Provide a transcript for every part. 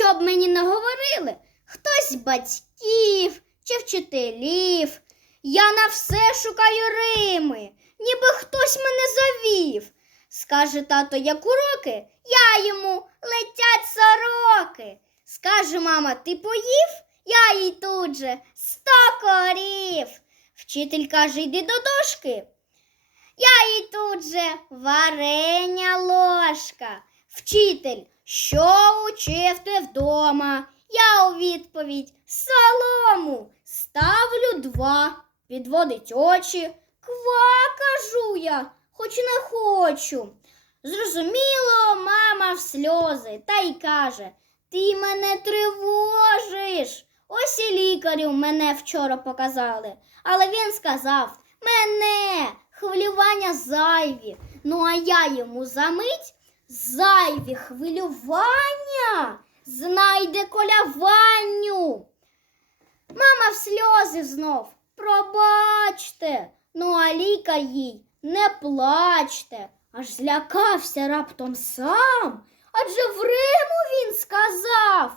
Щоб мені не говорили хтось з батьків чи вчителів. Я на все шукаю Рими, ніби хтось мене завів. Скаже тато, як уроки, я йому летять сороки. Скаже мама, ти поїв? Я їй тут же сто корів. Вчитель каже, йди до дошки. Я їй тут же варення ложка. Вчитель, що учив ти вдома? Я у відповідь солому ставлю два, підводить очі. Ква, кажу я, хоч не хочу. Зрозуміло, мама в сльози та й каже: Ти мене тривожиш. Ось і лікарю мене вчора показали. Але він сказав: мене хвилювання зайві. Ну а я йому за мить зайві хвилювання знайде коляванню. Мама в сльози знов. Пробачте. Ну а лікар їй не плачте. Аж злякався раптом сам. Адже в Риму він сказав.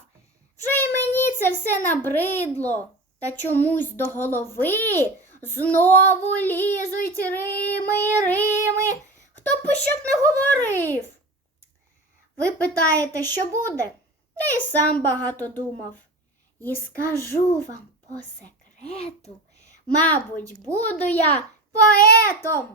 Вже й мені це все набридло. Та чомусь до голови знову лізуть Рими і Рими. Хто б щоб не говорив. Питаєте, що буде? Я і сам багато думав. І скажу вам по секрету, мабуть, буду я поетом.